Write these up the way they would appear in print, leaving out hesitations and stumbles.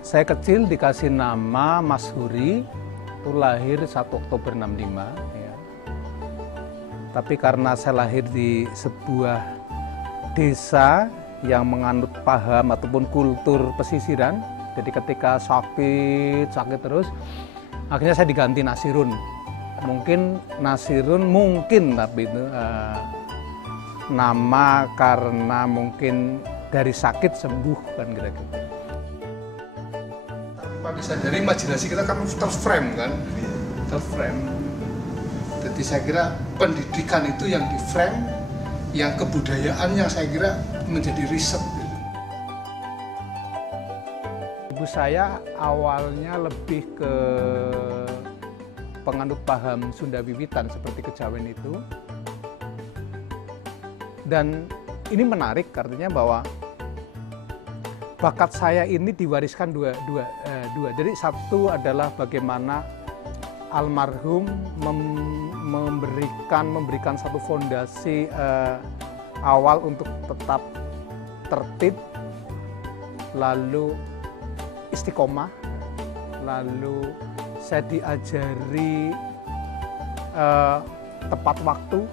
Saya kecil dikasih nama Mas Huri, itu lahir 1 Oktober 65. Ya. Tapi karena saya lahir di sebuah desa yang menganut paham ataupun kultur pesisiran, jadi ketika sakit terus, akhirnya saya diganti Nasirun. Mungkin Nasirun tapi itu nama karena mungkin dari sakit sembuh kan kira-kira. Tanpa disadari imajinasi kita kan terframe kan, terframe. Jadi saya kira pendidikan itu yang di frame, yang kebudayaan yang saya kira menjadi riset. Ibu saya awalnya lebih ke penganut paham Sunda Wiwitan seperti kejawen itu. Dan ini menarik artinya bahwa bakat saya ini diwariskan dua. Jadi satu adalah bagaimana almarhum memberikan satu fondasi awal untuk tetap tertib, lalu istiqomah, lalu saya diajari tepat waktu.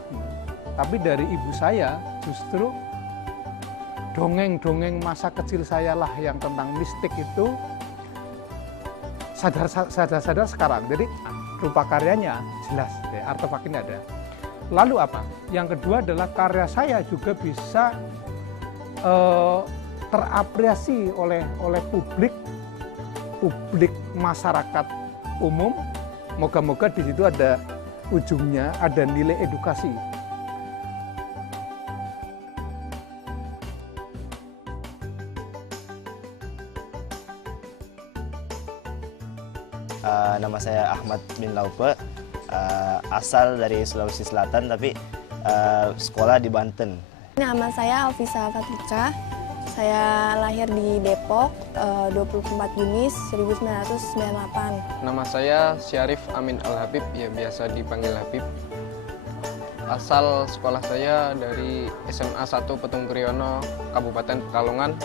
Tapi dari ibu saya justru dongeng-dongeng masa kecil saya lah yang tentang mistik itu sadar sekarang. Jadi rupa karyanya jelas, ya, artefak ini ada. Lalu apa? Yang kedua adalah karya saya juga bisa terapresiasi oleh publik masyarakat umum. Moga-moga di situ ada ujungnya, ada nilai edukasi. Nama saya Ahmad bin Laupe, asal dari Sulawesi Selatan tapi sekolah di Banten. Nama saya Alvisa Fatrika, saya lahir di Depok 24 Juni 1998. Nama saya Syarif Amin Al-Habib, ya biasa dipanggil Habib. Asal sekolah saya dari SMA 1 Petung Kriono, Kabupaten Pekalongan.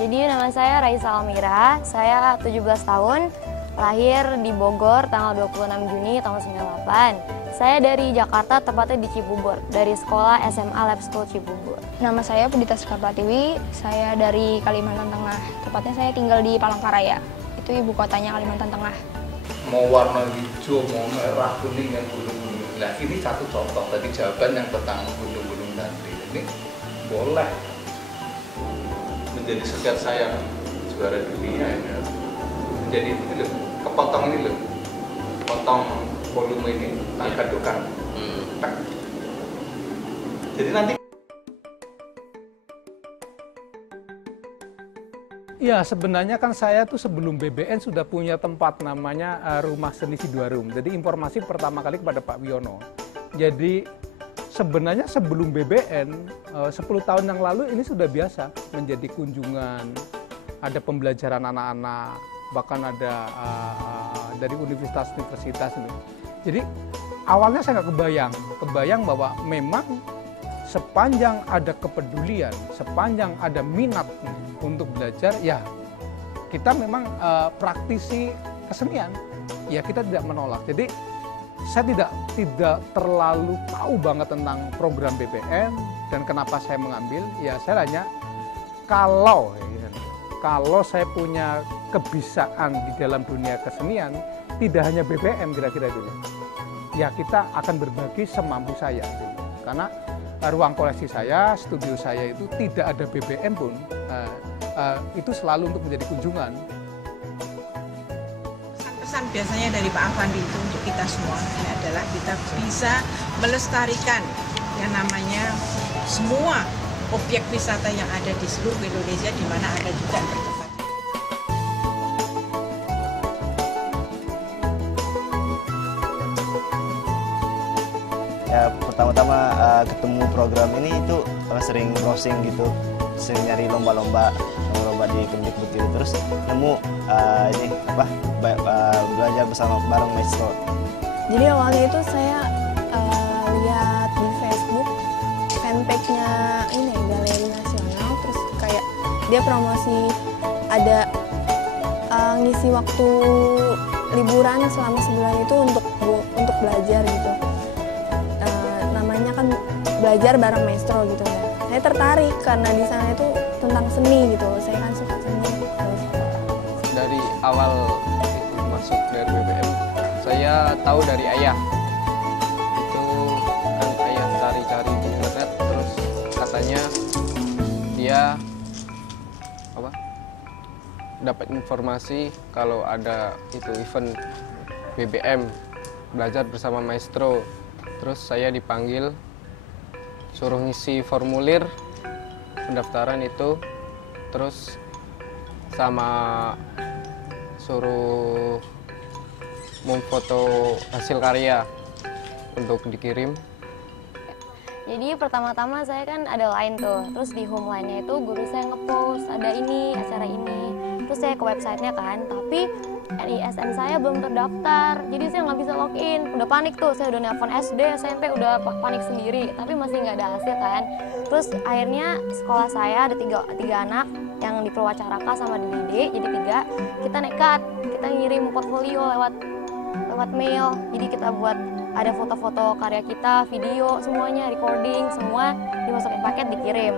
Jadi nama saya Raisa Almira, saya 17 tahun, lahir di Bogor tanggal 26 Juni tahun 98. Saya dari Jakarta, tepatnya di Cibubur, dari sekolah SMA Lab School Cibubur. Nama saya Pudita Sukapratiwi, saya dari Kalimantan Tengah, tepatnya saya tinggal di Palangkaraya, itu ibu kotanya Kalimantan Tengah. Mau warna hijau, mau merah, kuning, yang gunung-gunung. Nah ini satu contoh tadi jawaban yang tentang gunung-gunung tadi. Ini boleh menjadi setiap saya juara dunia ya. Menjadi ini loh, kepotong ini loh, potong volume ini, gadukan. Jadi nanti Ya sebenarnya kan saya tuh sebelum BBN sudah punya tempat namanya Rumah Seni Sidoarum. Jadi informasi pertama kali kepada Pak Wiono. Jadi sebenarnya sebelum BBN 10 tahun yang lalu ini sudah biasa menjadi kunjungan, ada pembelajaran anak-anak, bahkan ada dari universitas-universitas ini. Jadi awalnya saya nggak kebayang bahwa memang sepanjang ada kepedulian, sepanjang ada minat untuk belajar, ya kita memang praktisi kesenian, ya kita tidak menolak. Jadi saya tidak terlalu tahu banget tentang program BBN dan kenapa saya mengambil, ya saya hanya kalau saya punya kebisaan di dalam dunia kesenian, tidak hanya BBM kira-kira itu, ya kita akan berbagi semampu saya, karena ruang koleksi saya, studio saya itu tidak ada BBM pun, itu selalu untuk menjadi kunjungan. Pesan biasanya dari Pak Afandi itu untuk kita semua ini adalah kita bisa melestarikan yang namanya semua objek wisata yang ada di seluruh Indonesia, di mana ada juga yang bertempat. Ya pertama-tama ketemu program ini itu sering browsing gitu, sering nyari lomba-lomba di Kemdikbud gitu, terus nemu ini apa belajar bersama bareng maestro. Jadi awalnya itu saya lihat di Facebook fanpage-nya ini Galeri Nasional, terus kayak dia promosi ada ngisi waktu liburan selama sebulan itu untuk belajar gitu. Namanya kan belajar bareng maestro gitu ya. Saya tertarik karena di sana itu tentang seni gitu. Saya kan suka seni. Dari awal itu masuk dari BBM, saya tahu dari ayah. Itu kan ayah cari-cari di internet, terus katanya dia dapat informasi kalau ada itu event BBM belajar bersama maestro. Terus saya dipanggil, suruh ngisi formulir pendaftaran itu, terus sama suruh memfoto hasil karya untuk dikirim. Jadi pertama-tama saya kan ada line tuh, terus di home line-nya itu guru saya ngepost ada ini, acara ini. Terus saya ke websitenya kan, tapi NISN saya belum terdaftar, jadi saya nggak bisa login. Udah panik tuh, saya udah nelpon SD, SMP, udah panik sendiri, tapi masih nggak ada hasil kan. Terus akhirnya sekolah saya ada tiga anak yang diperwacarakan sama dididik, jadi 3. Kita nekat, kita ngirim portfolio lewat mail, jadi kita buat ada foto-foto karya kita, video, semuanya, recording, semua dimasukin paket, dikirim.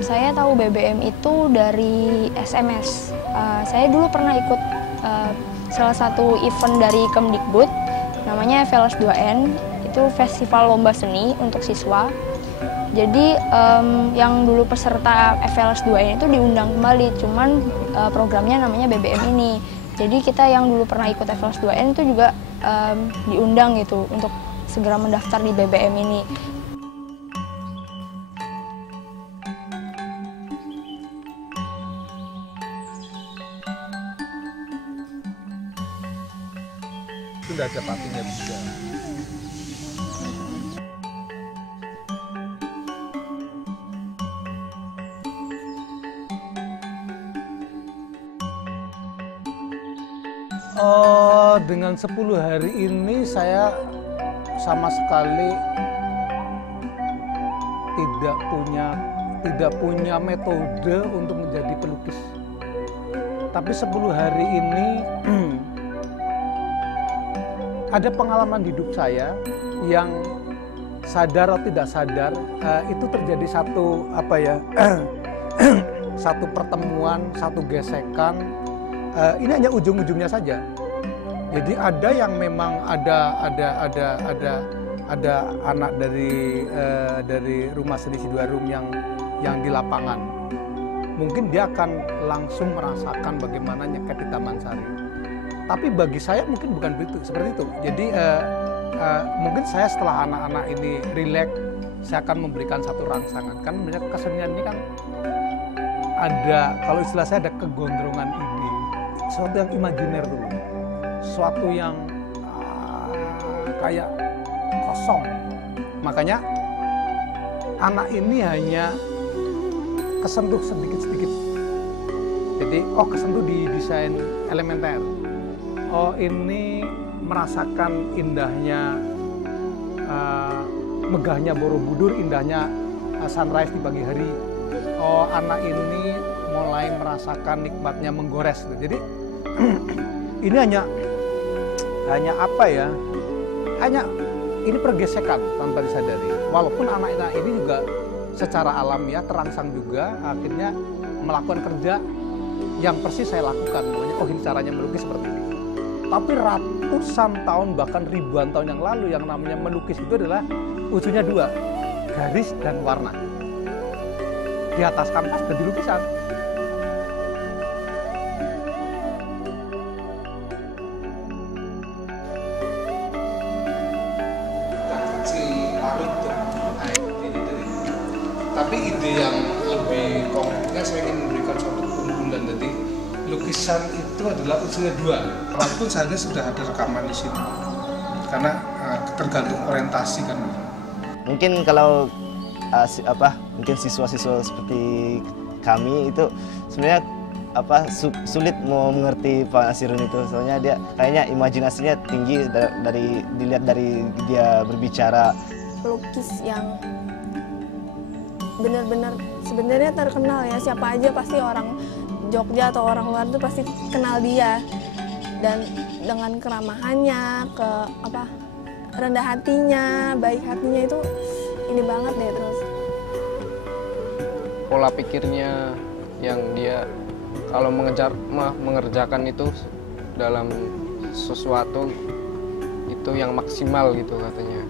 Saya tahu BBM itu dari SMS. Saya dulu pernah ikut salah satu event dari Kemdikbud, namanya FLS 2N, itu festival lomba seni untuk siswa. Jadi yang dulu peserta FLS 2N itu diundang kembali, cuman programnya namanya BBM ini. Jadi kita yang dulu pernah ikut FLS 2N itu juga diundang gitu untuk segera mendaftar di BBM ini. Sudah ada patinya juga. Dengan 10 hari ini saya sama sekali tidak punya metode untuk menjadi pelukis. Tapi 10 hari ini ada pengalaman hidup saya yang sadar atau tidak sadar itu terjadi satu pertemuan, satu gesekan. Ini hanya ujung-ujungnya saja. Jadi ada yang memang ada anak dari Rumah Seni Sidoarum yang di lapangan. Mungkin dia akan langsung merasakan bagaimana nyeket di Taman Sari. Tapi bagi saya mungkin bukan seperti itu. Jadi mungkin saya setelah anak-anak ini rileks, saya akan memberikan satu rangsangan. Kan sebenarnya kesenian ini kan ada, kalau istilah saya ada kegondrongan ide, sesuatu yang imajiner dulu, sesuatu yang kayak kosong. Makanya anak ini hanya kesentuh sedikit-sedikit. Jadi kesentuh di desain elementer. Ini merasakan indahnya megahnya Borobudur, indahnya sunrise di pagi hari. Anak ini mulai merasakan nikmatnya menggores. Jadi ini hanya apa ya? Hanya ini pergesekan tanpa disadari. Walaupun anak-anak ini juga secara alamiah terangsang juga akhirnya melakukan kerja yang persis saya lakukan. Namanya, ini caranya melukis seperti ini. Tapi ratusan tahun bahkan ribuan tahun yang lalu yang namanya melukis itu adalah ujungnya 2, garis dan warna. Di atas kanvas dan di lukisan. Tapi ide yang lebih konkretnya saya ingin memberikan suatu keunggulan. Jadi lukisan itu adalah usulnya 2. Walaupun seharusnya sudah ada rekaman di sini, karena tergantung orientasi kan. Mungkin kalau mungkin siswa-siswa seperti kami itu sebenarnya sulit mau mengerti Pak Nasirun itu, soalnya dia kayaknya imajinasinya tinggi dilihat dari dia berbicara. Pelukis yang benar-benar sebenarnya terkenal ya, siapa aja pasti orang Jogja atau orang luar tuh pasti kenal dia, dan dengan keramahannya, rendah hatinya, baik hatinya itu ini banget deh. Terus pola pikirnya yang dia kalau mengerjakan itu dalam sesuatu itu yang maksimal gitu katanya.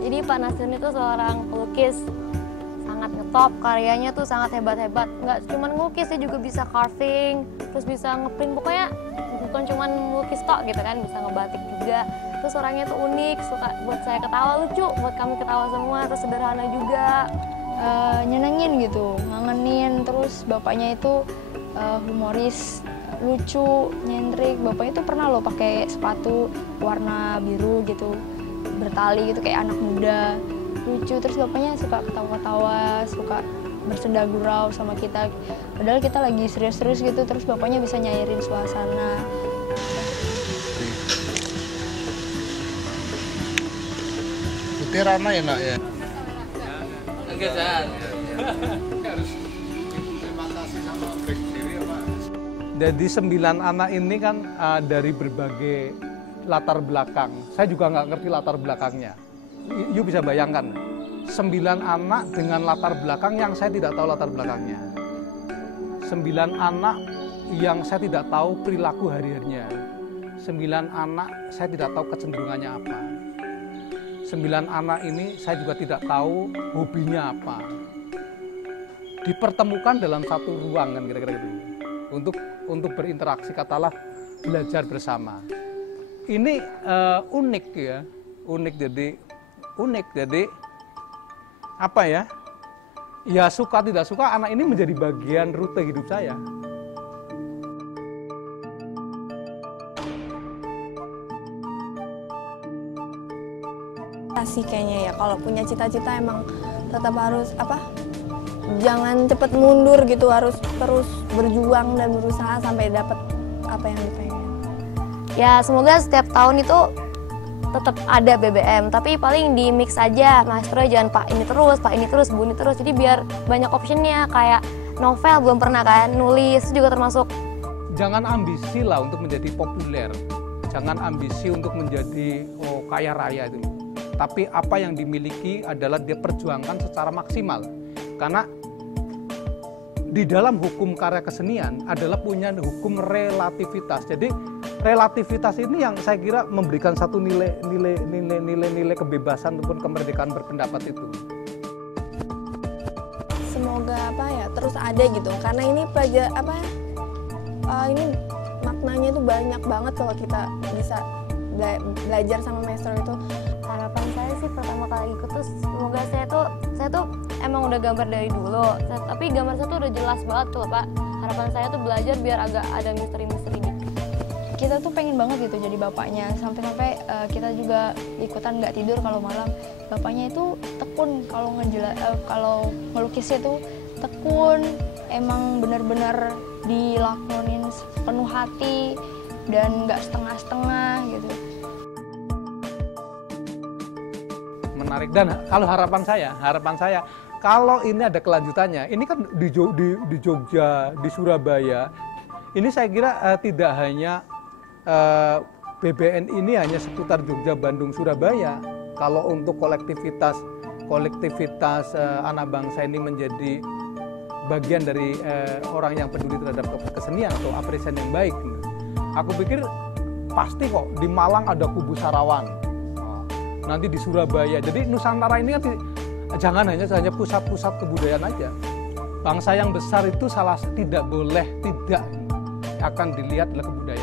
Jadi Pak Nasrun itu seorang pelukis sangat ngetop, karyanya tuh sangat hebat-hebat. Nggak cuma ngelukis, dia juga bisa carving, terus bisa ngeprint, pokoknya bukan cuma melukis tok gitu kan, bisa ngebatik juga. Terus orangnya tuh unik, suka buat saya ketawa, lucu, buat kami ketawa semua, terus sederhana juga. Nyenengin gitu, ngangenin. Terus bapaknya itu humoris, lucu, nyentrik. Bapaknya itu pernah loh pakai sepatu warna biru gitu, bertali gitu kayak anak muda, lucu. Terus bapaknya suka ketawa-ketawa, suka bersenda gurau sama kita, padahal kita lagi serius-serius gitu. Terus bapaknya bisa nyairin suasana. Putih Rana enak ya. Jadi 9 anak ini kan dari berbagai latar belakang. Saya juga nggak ngerti latar belakangnya. You bisa bayangkan, 9 anak dengan latar belakang yang saya tidak tahu latar belakangnya. 9 anak yang saya tidak tahu perilaku hari-harinya. 9 anak saya tidak tahu kecenderungannya apa. 9 anak ini saya juga tidak tahu hobinya apa. Dipertemukan dalam satu ruang kan kira-kira gitu. Untuk berinteraksi, katalah belajar bersama. Ini unik ya, unik jadi apa ya? Ya suka tidak suka anak ini menjadi bagian rute hidup saya. sih kayaknya ya, kalau punya cita-cita emang tetap harus jangan cepet mundur gitu, harus terus berjuang dan berusaha sampai dapat apa yang dipengen. Ya semoga setiap tahun itu tetap ada BBM, tapi paling di mix aja, maestro jangan Pak ini terus, Bu ini terus, jadi biar banyak optionnya. Kayak novel belum pernah kan, nulis juga termasuk. Jangan ambisi lah untuk menjadi populer, jangan ambisi untuk menjadi kaya raya itu. Tapi apa yang dimiliki adalah dia perjuangkan secara maksimal. Karena di dalam hukum karya kesenian adalah punya hukum relativitas. Jadi relativitas ini yang saya kira memberikan satu nilai kebebasan ataupun kemerdekaan berpendapat itu. Semoga terus ada gitu. Karena ini ini maknanya itu banyak banget kalau kita bisa belajar sama maestro itu. Harapan saya sih pertama kali ikut tuh semoga saya tuh emang udah gambar dari dulu, tapi gambar saya tuh udah jelas banget tuh Pak. Harapan saya tuh belajar biar agak ada misteri-misteri dikit. Kita tuh pengen banget gitu jadi bapaknya, sampai kita juga ikutan nggak tidur kalau malam. Bapaknya itu tekun kalau ngelukisnya tuh tekun, emang bener-bener dilakonin penuh hati dan nggak setengah-setengah gitu. Menarik. Dan kalau harapan saya kalau ini ada kelanjutannya, ini kan di Jogja, di Surabaya, ini saya kira tidak hanya BBN ini hanya seputar Jogja, Bandung, Surabaya. Kalau untuk kolektivitas anak bangsa ini menjadi bagian dari orang yang peduli terhadap kesenian atau apresiasi yang baik, aku pikir pasti kok di Malang ada Kubu Sarawan, nanti di Surabaya. Jadi Nusantara ini kan jangan hanya pusat-pusat kebudayaan aja. Bangsa yang besar itu tidak boleh tidak akan dilihat adalah kebudayaan.